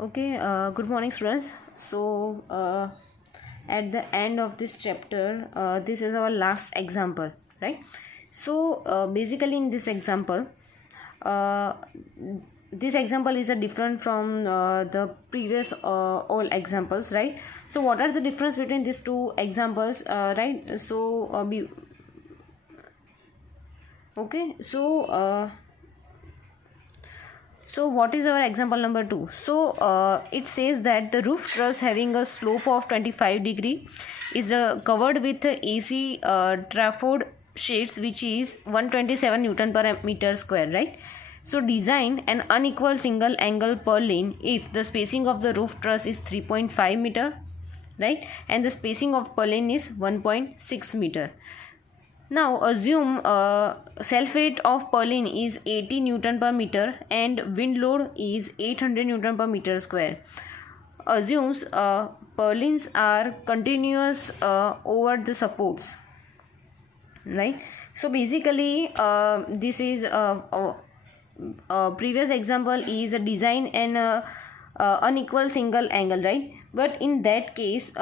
Okay, good morning, students. At the end of this chapter, this is our last example, right? Basically, in uh, this example is a different from the previous all examples, right? So, what are the difference between these two examples, right? Okay, so what is our example number 2? It says that the roof truss having a slope of 25 degree is covered with AC Trafford sheets, which is 127 Newton per meter square, right? So design an unequal single angle purlin if the spacing of the roof truss is 3.5 meter, right? And the spacing of purlin is 1.6 meter. Now assume self weight of purlin is 80 Newton per meter and wind load is 800 Newton per meter square. Assumes purlins are continuous over the supports, right? So basically this is previous example is a design an unequal single angle, right? But in that case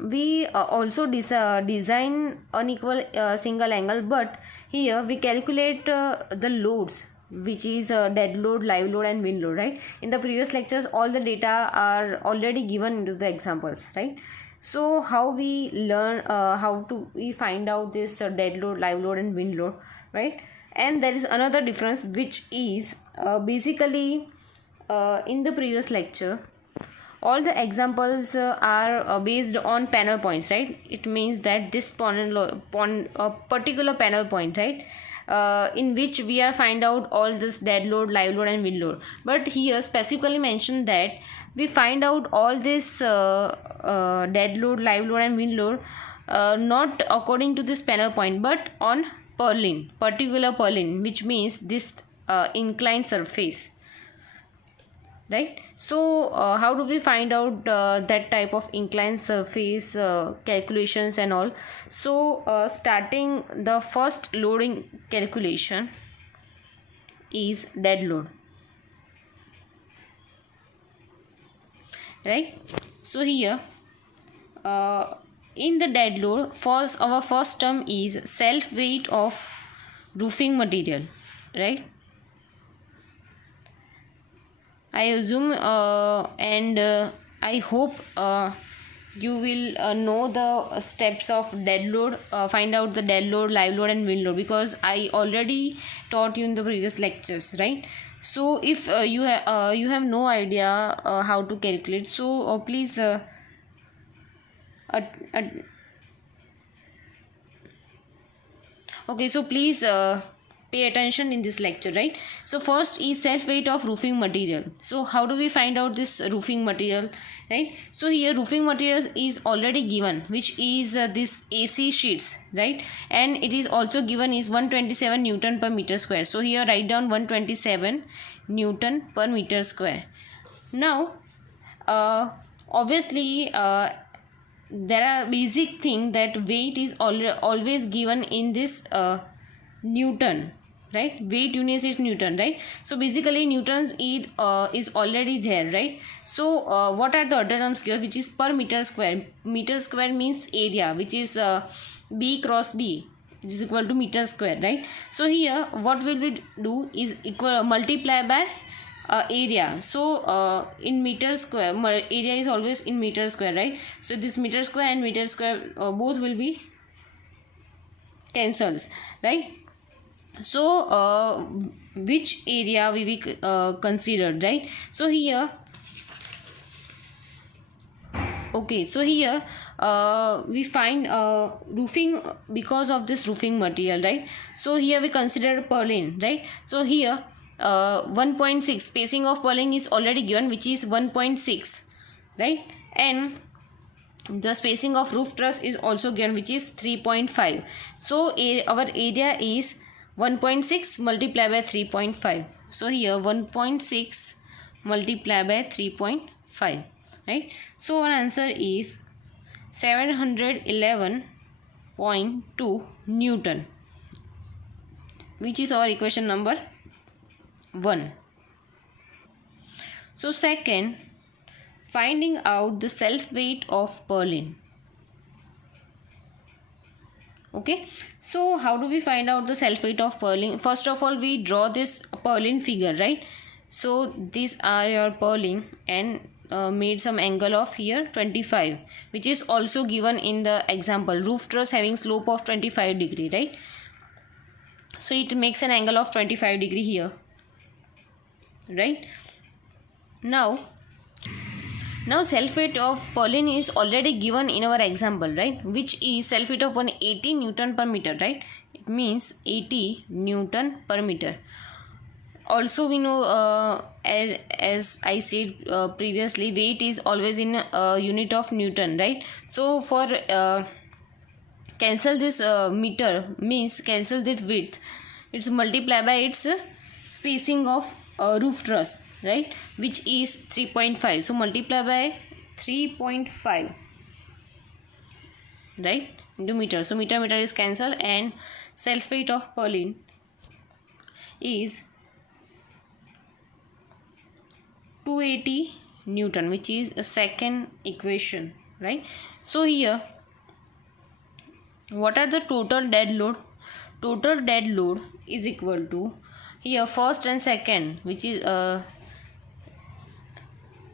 we also design unequal single angle, but here we calculate the loads, which is dead load, live load and wind load, right? In the previous lectures all the data are already given into the examples, right? So how we learn how to we find out this dead load, live load and wind load, right? And there is another difference, which is basically in the previous lecture all the examples are based on panel points, right? It means that this particular panel point, right, in which we are find out all this dead load, live load and wind load. But here specifically mentioned that we find out all this dead load, live load and wind load not according to this panel point but on purlin, particular purlin, which means this inclined surface, right? So how do we find out that type of inclined surface calculations and all? So starting the first loading calculation is dead load, right? So here in the dead load, our first term is self weight of roofing material, right? I assume and I hope you will know the steps of dead load, find out the dead load, live load and wind load, because I already taught you in the previous lectures, right? So if you have no idea how to calculate, so please okay, so please pay attention in this lecture, right? So first is self weight of roofing material. So how do we find out this roofing material, right? So here roofing materials is already given, which is this AC sheets, right? And it is also given is 127 Newton per meter square. So here write down 127 Newton per meter square. Now obviously there are basic thing that weight is always given in this Newton, right? Weight units is Newton, right? So basically Newtons is already there, right? So what are the other terms here, which is per meter square? Meter square means area, which is B cross D, which is equal to meter square, right? So here what will we do is equal multiply by area. So in meter square, area is always in meter square, right? So this meter square and meter square both will be cancels, right? So which area we considered, right? So here okay, so here we find roofing because of this roofing material, right? So here we consider purlin, right? So here 1.6 spacing of purlin is already given, which is 1.6, right? And the spacing of roof truss is also given, which is 3.5. So our area is 1.6 multiplied by 3.5. So here 1.6 multiplied by 3.5, right? So our answer is 711.2 Newton, which is our equation number 1. So second, finding out the self weight of purlin. Okay, so how do we find out the self weight of purlin? First of all, we draw this purlin figure, right? So these are your purlin and made some angle of here 25, which is also given in the example, roof truss having slope of 25 degree, right? So it makes an angle of 25 degree here, right? Now self weight of purlin is already given in our example, right? Which is self weight of 180 Newton per meter, right? It means 80 Newton per meter. Also we know, as I said previously, weight is always in unit of Newton, right? So for cancel this meter means cancel this width, it's multiplied by its spacing of roof truss, right, which is 3.5. so multiply by 3.5, right, into meter. So meter is cancelled, and self weight of purlin is 280 Newton, which is a second equation, right? So here, what are the total dead load? Total dead load is equal to, here first and second, which is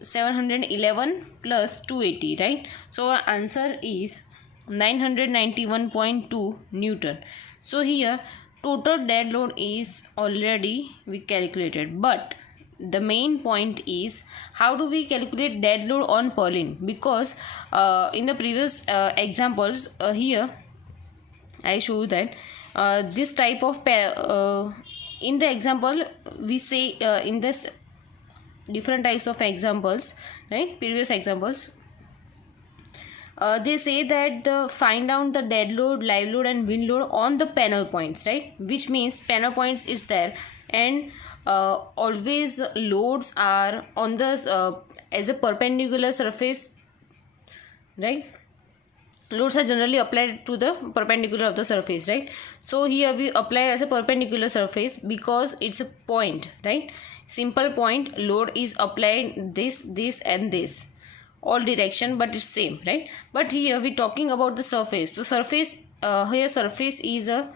711 plus 280, right? So our answer is 991.2 Newton. So here total dead load is already we calculated, but the main point is how do we calculate dead load on purlin? Because in the previous examples, here I show you that this type of in the example we say in this different types of examples, right, previous examples, they say that find out the dead load, live load and wind load on the panel points, right, which means panel points is there, and always loads are on the as a perpendicular surface, right? Loads are generally applied to the perpendicular of the surface, right? So here we apply as a perpendicular surface because it's a point, right? Simple point, load is applied this and this, all direction, but it's same, right? But here we talking about the surface. So surface, here surface is a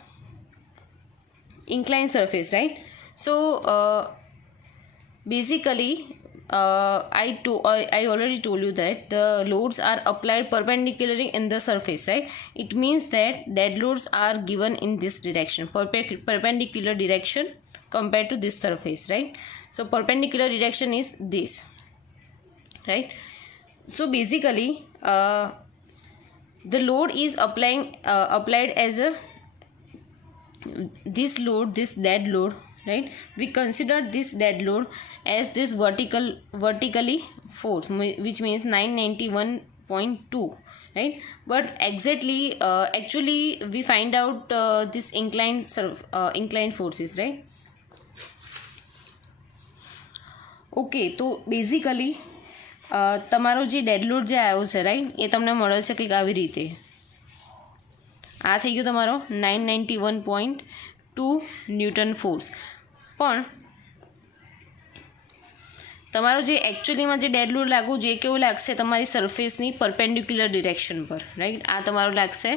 inclined surface, right? So basically I already told you that the loads are applied perpendicularly in the surface, right? It means that dead loads are given in this direction, perpendicular direction compared to this surface, right? So perpendicular direction is this, right? So basically the load is applied as a this load, this dead load, right? We consider this dead load as this vertically force, which means 991.2, right? But exactly actually we find out this inclined forces, right? Okay, તો basically તમારો જે dead load જે આવ્યો છે, right, એ તમને મળે છે કંઈક આવી રીતે. આ થઈ ગયો તમારો 991.2 ન્યૂટન ફોર્સ. પણ તમારો જે એકચ્યુઅલીમાં જે ડેડ લોડ લાગવું જે કેવું લાગશે તમારી સરફેસની પરપેન્ડિક્યુલર ડિરેક્શન પર, રાઈટ? આ તમારો લાગશે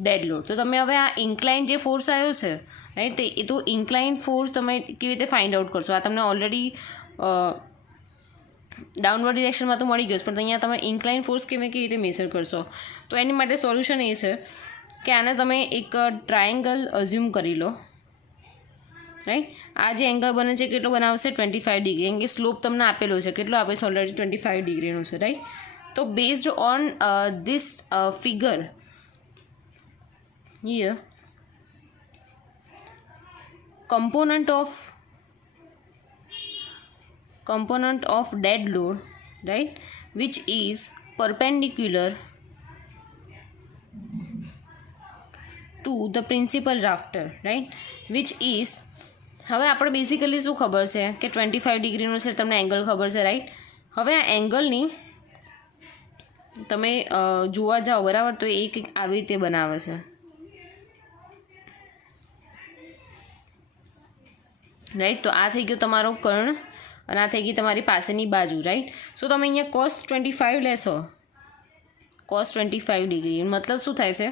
ડેડ લોડ. તો તમે હવે આ ઇન્ક્લાઇન જે ફોર્સ આવ્યો છે, રાઈટ, એ તો ઇન્ક્લાઇન ફોર્સ તમે કેવી રીતે ફાઇન્ડ આઉટ કરશો? આ તમને ઓલરેડી ડાઉનવર્ડ ડિરેક્શનમાં તો મળી ગયો છે, પણ અહીંયા તમે ઇન્ક્લાઇન ફોર્સ કેવી રીતે મેઝર કરશો? તો એની માટે સોલ્યુશન એ છે કે આને તમે એક ટ્રાયેંગલ અઝ્યુમ કરી લો, રાઈટ? આ જે એંગલ બને છે કેટલો બનાવશે? 25 ડિગ્રી. એમ કે સ્લોપ તમને આપેલો છે, કેટલો આપે છે? ઓલરેડી 25 ડિગ્રીનો છે, રાઈટ? તો based on this figure here, component of dead load, right, which is perpendicular to the principal rafter, right, which is, હવે આપણે બેઝિકલી શું ખબર છે કે 25 ડિગ્રીનું છે, તમને એંગલ ખબર છે, રાઈટ? હવે આ એંગલની તમે જોવા જાઓ, બરાબર, તો એક આવી રીતે બનાવે છે, રાઈટ? તો આ થઈ ગયો તમારો કર્ણ અને આ થઈ ગઈ તમારી પાસેની બાજુ, રાઈટ. સો તમે અહીંયા cos 25 લેશો, cos 25 ડિગ્રી, મતલબ શું થાય છે,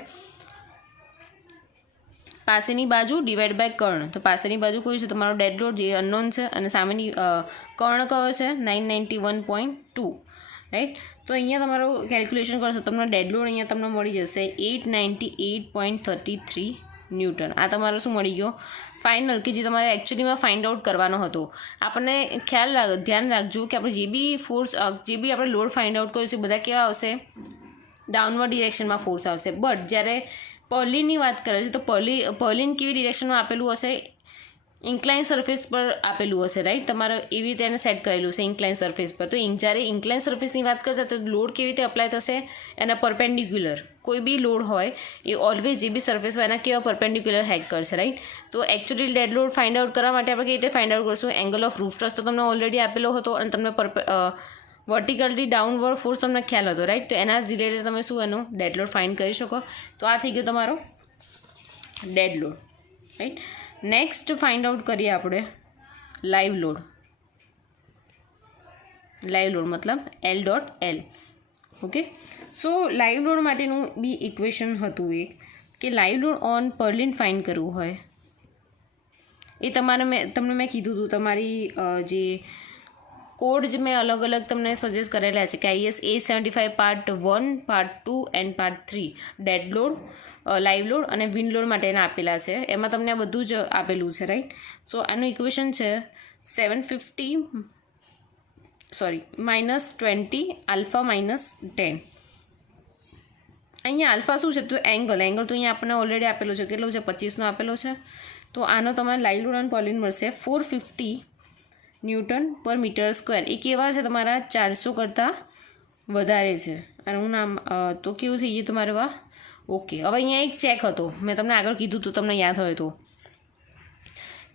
પાસેની બાજુ ડિવાઈડ બાય કર્ણ. તો પાસેની બાજુ કયું છે, તમારો ડેડ લોડ જે અનનોન છે, અને સામેની કર્ણ કયો છે 991.2, રાઈટ. તો અહીંયા તમારું કેલ્ક્યુલેશન કરશો, તમને ડેડ લોડ અહીંયા તમને મળી જશે 898.33 ન્યૂટન. આ તમારો શું મળી ગયો ફાઇનલ, કે જે તમારે એકચ્યુઅલીમાં ફાઇન્ડ આઉટ કરવાનો હતો. આપણને ધ્યાન રાખજો કે આપણે જે બી ફોર્સ, જે બી આપણે લોડ ફાઇન્ડ આઉટ કરીશું બધા કેવા આવશે, ડાઉનવર્ડ ડિરેક્શનમાં ફોર્સ આવશે. બટ જ્યારે પર્લિનની વાત કરે છે તો પર્લિન કેવી ડિરેક્શનમાં આપેલું હશે, ઇન્ક્લાઇન સરફેસ પર આપેલું હશે, રાઈટ. તમારે એવી રીતે એને સેટ કરેલું છે ઇન્ક્લાઇન સરફેસ પર. તો જ્યારે ઇન્ક્લાઇન સરફેસની વાત કરતા તો લોડ કેવી રીતે અપ્લાય થશે, એના પરપેન્ડિક્યુલર. કોઈ બી લોડ હોય એ ઓલવેઝ જે બી સરફેસ હોય એના કેવા પરપેન્ડિક્યુલર હેક કરશે, રાઈટ. તો actually dead load find out કરવા માટે આપણે કેવી રીતે ફાઇન્ડ આઉટ કરશું, એંગલ ઓફ રૂફ ટ્રસ તો તમને ઓલરેડી આપેલો હતો, અને તમને વર્ટિકલી ડાઉનવર્ડ ફોર્સ તમને ખ્યાલ હતો, રાઈટ. તો એના રિલેટેડ તમે શું એનું ડેડ લોડ ફાઇન્ડ કરી શકો. તો આ થઈ ગયો તમારો dead load, right. Next find out કરીએ આપણે લાઈવ લોડ. લાઈવ લોડ મતલબ L.L. ઓકે. સો લાઈવ લોડ માટેનું બી ઇક્વેશન હતું એક, કે લાઈવ લોડ ઓન પર્લિન ફાઇન્ડ કરવું હોય એ તમને મેં કીધું હતું તમારી જે કોડ જ મેં અલગ અલગ તમને સજેસ્ટ કરેલા છે કે IS 875 part 1, part 2 and part 3 dead load, live load અને વિન્ડ લોડ માટેના આપેલા છે. એમાં તમને આ બધું જ આપેલું છે, રાઈટ. સો આનું ઇક્વેશન છે -20 આલ્ફા -10. અહીંયા આલ્ફા શું છે, તો એંગલ તો અહીંયા આપણને ઓલરેડી આપેલો છે, કેટલો છે 25નો આપેલો છે. તો આનો તમારે લાઈવ લોડ અને પર્લિન મળશે 450 ન્યૂટન પર મીટર સ્ક્વેર. એ કેવા છે તમારા 400 કરતાં વધારે છે. અને હું નામ તો કેવું થઈ ગયું તમારે વાહ. ઓકે. હવે અહીંયા એક ચેક હતો, મેં તમને આગળ કીધું હતું, તમને યાદ હોય તો.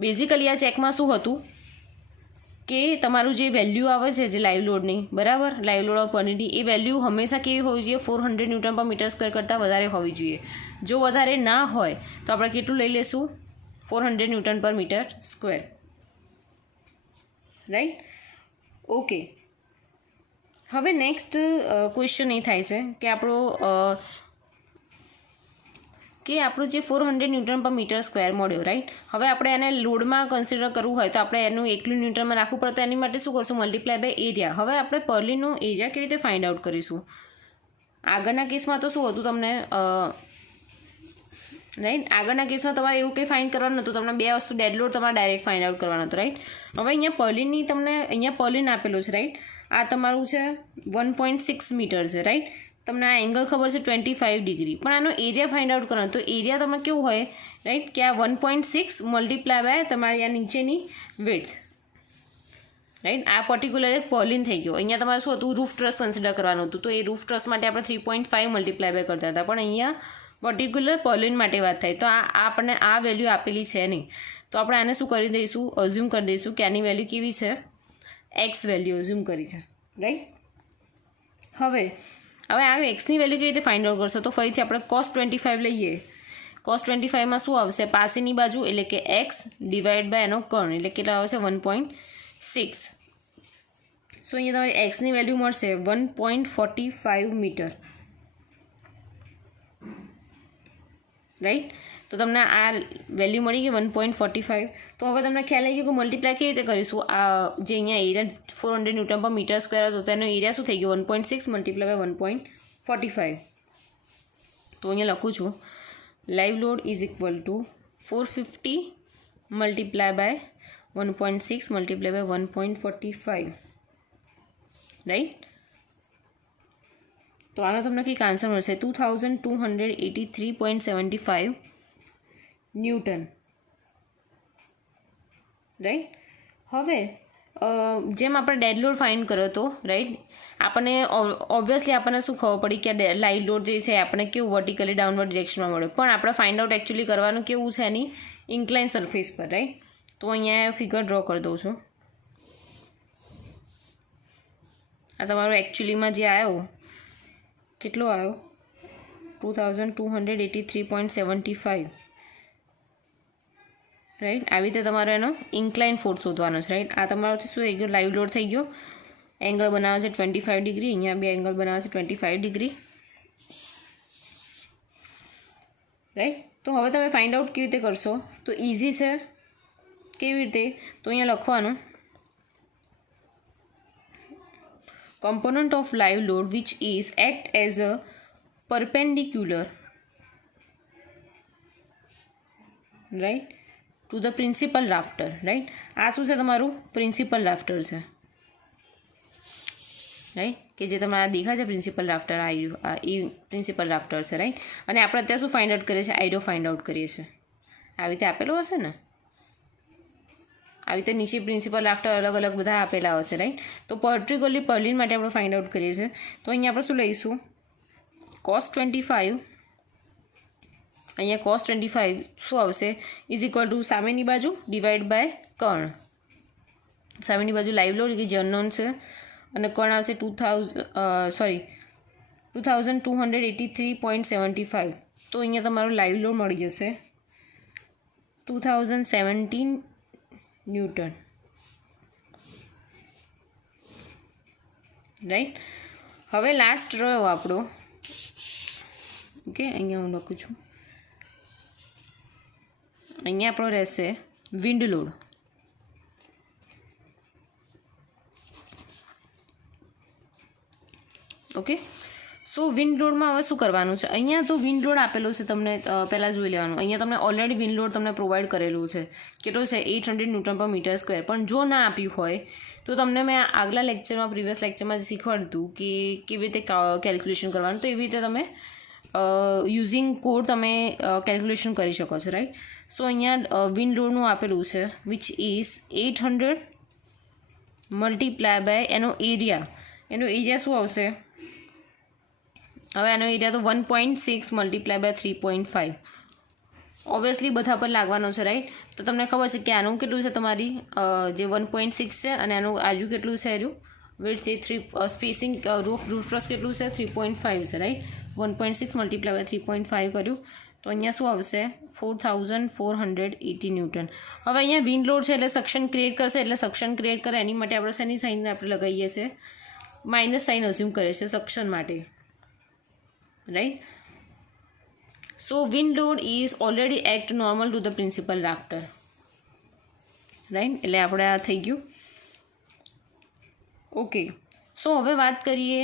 બેઝિકલી આ ચેકમાં શું હતું કે તમારું જે વેલ્યુ આવે છે જે લાઈવ લોડની, બરાબર, લાઈવ લોડ ઓફ પર્લિનની, એ વેલ્યુ હંમેશા કેવી હોવી જોઈએ, 400 ન્યૂટન પર મીટર સ્ક્વેર કરતાં વધારે હોવી જોઈએ. જો વધારે ના હોય તો આપણે કેટલું લઈ લઈશું, 400 ન્યૂટન પર મીટર સ્ક્વેર, રાઈટ. ઓકે. હવે નેક્સ્ટ ક્વેશ્ચન એ થાય છે કે આપણું જે 400 ન્યૂટન પર મીટર સ્ક્વેર મળ્યો, રાઈટ. હવે આપણે એને લોડમાં કન્સિડર કરવું હોય તો આપણે એનું એકલું ન્યૂટનમાં રાખવું પડે. તો એની માટે શું કરશું, મલ્ટીપ્લાય બાય એરિયા. હવે આપણે પર્લિનનો એરિયા કેવી રીતે ફાઇન્ડ આઉટ કરીશું. આગળના કેસમાં તો શું હતું તમને, રાઈટ, આગળના કેસમાં તમારે એવું કંઈ ફાઇન્ડ કરવાનું નહોતું, તમને બે વસ્તુ ડેડ લોડ તમારે ડાયરેક્ટ ફાઇન્ડ આઉટ કરવાનો હતો, રાઈટ. હવે અહીંયા પર્લિનની તમને અહીંયા પર્લિન આપેલું છે, રાઈટ. આ તમારું છે 1.6 મીટર છે, રાઈટ. તમને આ એંગલ ખબર છે 25 ડિગ્રી, પણ આનો એરિયા ફાઇન્ડ આઉટ કરવાનો. તો એરિયા તમને કેવું હોય, રાઈટ, કે આ 1.6 મલ્ટીપ્લાય બાય તમારી આ નીચેની વિડ્થ, રાઈટ. આ પર્ટિક્યુલર એક પર્લિન થઈ ગયો. અહીંયા તમારે શું હતું, રૂફ ટ્રસ કન્સિડર કરવાનું હતું. તો એ રૂફ ટ્રસ માટે આપણે 3.5 મલ્ટીપ્લાય બાય કરતા હતા, પણ અહીંયા પર્ટિક્યુલર પર્લિન માટે વાત થાય. તો આપણને આ વેલ્યુ આપેલી છે નહીં, તો આપણે આને શું કરી દઈશું, અઝ્યુમ કરી દઈશું કે આની વેલ્યુ કેવી છે, એક્સ વેલ્યુ અઝ્યુમ કરી છે, રાઈટ. હવે આ એક્સની વેલ્યુ કેવી રીતે ફાઇન્ડ આઉટ કરશો, તો ફરીથી આપણે cos 25 લઈએ. cos 25માં શું આવશે, પાસેની બાજુ એટલે કે એક્સ ડિવાઈડ બાય એનો કર્ણ એટલે કેટલા આવશે 1.6. સો અહીંયા તમારી એક્સની વેલ્યુ મળશે 1.45 મીટર, રાઈટ. તો તમને આ વેલ્યુ મળી ગઈ 1.45. તો હવે તમને ખ્યાલ આવી ગયો કે મલ્ટીપ્લાય કેવી રીતે કરીશું. આ જે અહીંયા એરિયા 400 ન્યૂટન પર મીટર સ્ક્વેર હતો તો એનો એરિયા શું થઈ ગયો 1.6 મલ્ટીપ્લાય બાય 1.45. તો અહીંયા લખું છું live load is equal to 450 multiply by 1.6 multiply by 1.45, right. તો આનો તમને કંઈક આન્સર મળશે 2283.75 ન્યૂટન, રાઈટ. હવે જેમ આપણે ડેડ લોડ ફાઇન્ડ કર્યો હતો, રાઈટ, આપણને ઓબ્વિયસલી આપણને શું ખબર પડી કે લાઈવ લોડ જે છે આપણને કેવું વર્ટિકલી ડાઉનવર્ડ ડિરેક્શનમાં મળ્યો, પણ આપણે ફાઇન્ડ આઉટ એકચ્યુઅલી કરવાનું કેવું છે એની ઇન્ક્લાઇન સરફેસ પર, રાઈટ. તો અહીંયા ફિગર ડ્રો કરી દઉં છું. આ તમારો એકચ્યુઅલીમાં જે આવ્યો કેટલો આવ્યો 2283.75, રાઈટ. આવી રીતે તમારે એનો ઇન્ક્લાઇન ફોર્સ શોધવાનો છે. રાઈટ. આ તમારાથી શું થઈ ગયો, લાઈવ લોડ થઈ ગયો. એંગલ બનાવે છે 25 ડિગ્રી, અહીંયા બી એંગલ બનાવે છે 25 ડિગ્રી. રાઈટ. તો હવે તમે ફાઇન્ડ આઉટ કેવી રીતે કરશો, તો ઇઝી છે. કેવી રીતે, તો અહીંયા લખવાનું component of live load which is act as a perpendicular, right, to the principal rafter. right. આ શું છે, તમારું પ્રિન્સિપલ રાફ્ટર છે. રાઈટ, કે જે તમારા દેખાય છે પ્રિન્સિપલ રાફ્ટર, આ એ પ્રિન્સિપલ રાફ્ટર છે. રાઈટ. અને આપણે અત્યારે શું ફાઇન્ડ આઉટ કરીએ છીએ, આઈરો ફાઇન્ડ આઉટ કરીએ છીએ. આવી રીતે આપેલું હશે ને, આવી રીતે નીચે પ્રિન્સિપલ રાફ્ટર અલગ અલગ બધા આપેલા હશે. રાઈટ. તો પર્ટિક્યુલરલી પર્લિન માટે આપણે ફાઇન્ડ આઉટ કરીએ છીએ. તો અહીંયા આપણે શું લઈશું, cos 25, અહીંયા cos 25 શું આવશે, ઇઝ ઇક્વલ ટુ સામેની બાજુ ડિવાઈડ બાય કર્ણ. સામેની બાજુ લાઈવ લોડ કે જે અનનોન છે, અને કર્ણ આવશે 2283.75. તો અહીંયા તમારો લાઈવ લોડ મળી જશે 2017 ન્યૂટન. રાઈટ. હવે લાસ્ટ રહ્યો આપણો, ઓકે, અહીંયા હું લખું છું, અહીંયા આપણો રહેશે વિન્ડ લોડ. ઓકે. સો વિન્ડ લોડમાં હવે શું કરવાનું છે, અહીંયા તો વિન્ડ લોડ આપેલો છે તમને, પહેલાં જોઈ લેવાનું. અહીંયા તમને ઓલરેડી વિન્ડ લોડ તમને પ્રોવાઈડ કરેલું છે, કેટલો છે 800 ન્યૂટન પર મીટર સ્ક્વેર. પણ જો ના આપ્યું હોય તો તમને મેં આગલા લેક્ચરમાં, પ્રીવિયસ લેક્ચરમાં શીખવાડ્યું હતું કે કેવી રીતે કેલ્ક્યુલેશન કરવાનું. તો એવી રીતે તમે યુઝિંગ કોડ તમે કેલ્ક્યુલેશન કરી શકો છો. રાઈટ. સો અહીંયા વિન્ડ લોડનું આપેલું છે વિચ ઇઝ 800 મલ્ટીપ્લાય બાય એનો એરિયા શું આવશે, હવે આનો એરિયા તો 1.6 મલ્ટીપ્લાય બાય 3.5. ઓબ્વિયસલી બધા પર લાગવાનો છે. રાઈટ. તો તમને ખબર છે કે આનું કેટલું છે, તમારી જે 1.6 છે, અને આનું આજુ કેટલું છે, એનું વિડ્થ એ 3 સ્પેસિંગ રૂફ ટ્રસ કેટલું છે 3.5 છે. રાઈટ. 1.6 મલ્ટીપ્લાય બાય 3.5 કર્યું તો અહીંયા શું આવશે 4480 ન્યૂટન. હવે અહીંયા વિન્ડ લોડ છે એટલે સક્શન ક્રિએટ કરશે, એટલે સક્શન ક્રિએટ કરે એની માટે આપણે શેની સાઇન આપણે લગાવીએ છીએ, માઇનસ સાઇન અઝ્યુમ કરે છે સક્શન માટે. right. So wind load is already act normal to the principal rafter. right. એટલે આપણે આ થઈ ગયું. ઓકે. સો હવે વાત કરીએ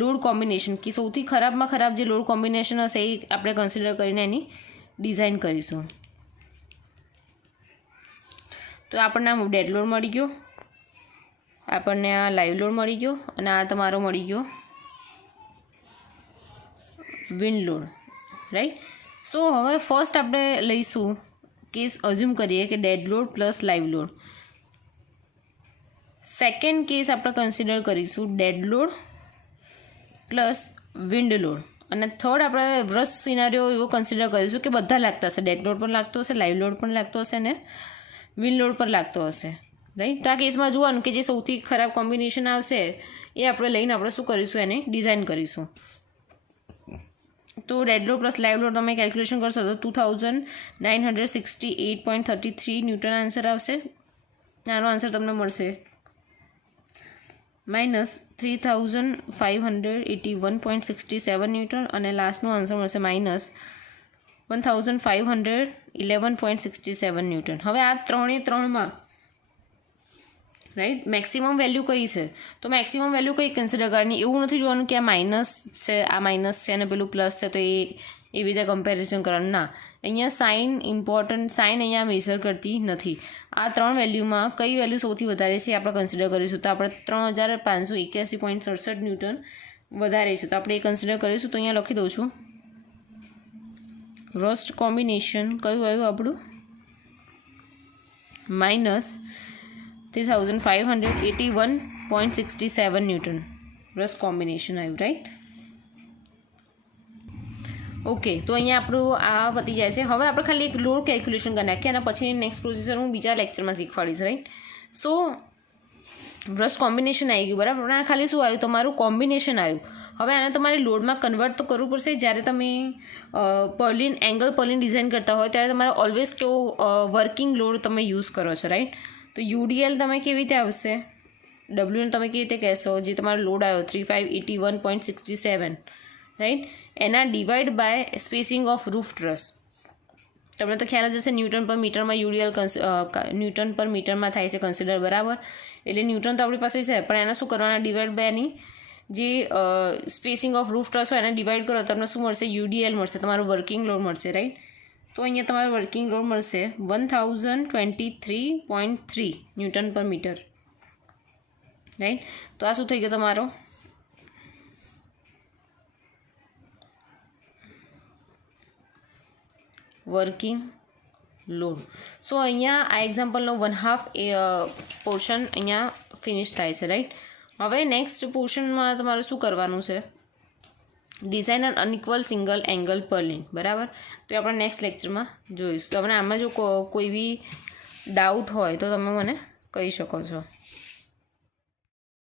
લોડ કોમ્બિનેશન, કે સૌથી ખરાબમાં ખરાબ જે લોડ કોમ્બિનેશન હશે એ આપણે કન્સિડર કરીને એની ડિઝાઇન કરીશું. તો આપણને આ ડેડ લોડ મળી ગયો, આપણને આ લાઈવ લોડ મળી ગયો, અને આ તમારો મળી ગયો વિન્ડ લોડ. રાઈટ. સો હવે ફર્સ્ટ આપણે લઈશું કેસ, અઝ્યુમ કરીએ કે dead load plus live load. Second case આપણે કન્સિડર કરીશું dead load plus wind load. અને થર્ડ આપણે વર્સ્ટ સિનારીઓ એવો કન્સિડર કરીશું કે બધા લાગતા હશે, ડેડ લોડ પણ લાગતો હશે, લાઈવ લોડ પણ લાગતો હશે, અને વિન્ડ લોડ પર લાગતો હશે. રાઈટ. તો આ કેસમાં જોવાનું કે જે સૌથી ખરાબ કોમ્બિનેશન આવશે એ આપણે લઈને આપણે શું કરીશું, એને ડિઝાઇન કરીશું. તો dead load plus live load તમે કેલ્ક્યુલેશન કરશો તો 2968.33 ન્યૂટન આન્સર આવશે. આનો આન્સર તમને મળશે -3581.67 ન્યૂટન, અને લાસ્ટનો આન્સર મળશે -1511.67 ન્યૂટન. હવે આ ત્રણમાં રાઈટ મેક્સિમમ વેલ્યુ કઈ છે, તો મેક્સિમમ વેલ્યુ કઈ કન્સિડર કરવાની, એવું નથી જોવાનું કે આ માઇનસ છે, આ માઇનસ છે અને પેલું પ્લસ છે તો એ એવી રીતે કમ્પેરિઝન કરવાનું. ના, અહીંયા સાઇન ઇમ્પોર્ટન્ટ, સાઇન અહીંયા મેઝર કરતી નથી. આ ત્રણ વેલ્યુમાં કઈ વેલ્યુ સૌથી વધારે છે આપણે કન્સિડર કરીશું. તો આપણે 3581.67 ન્યૂટન વધારે છે તો આપણે એ કન્સિડર કરીશું. તો અહીંયા લખી દઉં છું રોસ્ટ કોમ્બિનેશન કયું આવ્યું આપણું, -3581.67 ન્યૂટન રસ કોમ્બિનેશન આવ્યું. રાઈટ. ઓકે. તો અહીંયા આપણું આ પતી જાય છે. હવે આપણે ખાલી એક લોડ કેલ્ક્યુલેશન કરી નાખીએ અને પછી નેક્સ્ટ પ્રોસીજર હું બીજા લેક્ચરમાં શીખવાડીશ. રાઈટ. સો રસ કોમ્બિનેશન આવી ગયું બરાબર. પણ આ ખાલી શું આવ્યું, તમારું કોમ્બિનેશન આવ્યું. હવે આને તમારે લોડમાં કન્વર્ટ તો કરવું પડશે. જ્યારે તમે એંગલ પર્લિન ડિઝાઇન કરતા હોય ત્યારે તમારે ઓલવેઝ કેવો વર્કિંગ લોડ તમે યુઝ કરો છો, રાઈટ. તો યુડીએલ તમે કેવી રીતે આવશે, ડબલ્યુને તમે કેવી રીતે કહેશો, જે તમારો લોડ આવ્યો 3581.67, રાઈટ, એના divide by spacing of roof truss. તમને તો ખ્યાલ જ હશે ન્યૂટન પર મીટરમાં યુડીએલ ન્યૂટન પર મીટરમાં થાય છે કન્સિડર, બરાબર. એટલે ન્યૂટન તો આપણી પાસે છે, પણ એને શું કરવાના, ડિવાઈડ બાય એની જે સ્પેસિંગ ઓફ રૂફ ટ્રસ હોય એને ડિવાઈડ કરો, તમને શું મળશે, યુડીએલ મળશે, તમારો વર્કિંગ લોડ મળશે, રાઈટ. તો અહીંયા તમારો વર્કિંગ લોડ મળશે 1023.3 ન્યૂટન પર મીટર, રાઈટ. તો આ શું થઈ ગયો તમારો વર્કિંગ લોડ. સો અહીંયા આ એક્ઝામ્પલનો 1/2 પોર્શન અહીંયા ફિનિશ થાય છે, રાઈટ. હવે નેક્સ્ટ પોર્શનમાં તમારે શું કરવાનું છે, design an unequal single angle purlin, બરાબર. તો એ આપણે નેક્સ્ટ લેક્ચરમાં જોઈશું. તમને આમાં જો કોઈ બી ડાઉટ હોય તો તમે મને કહી શકો છો.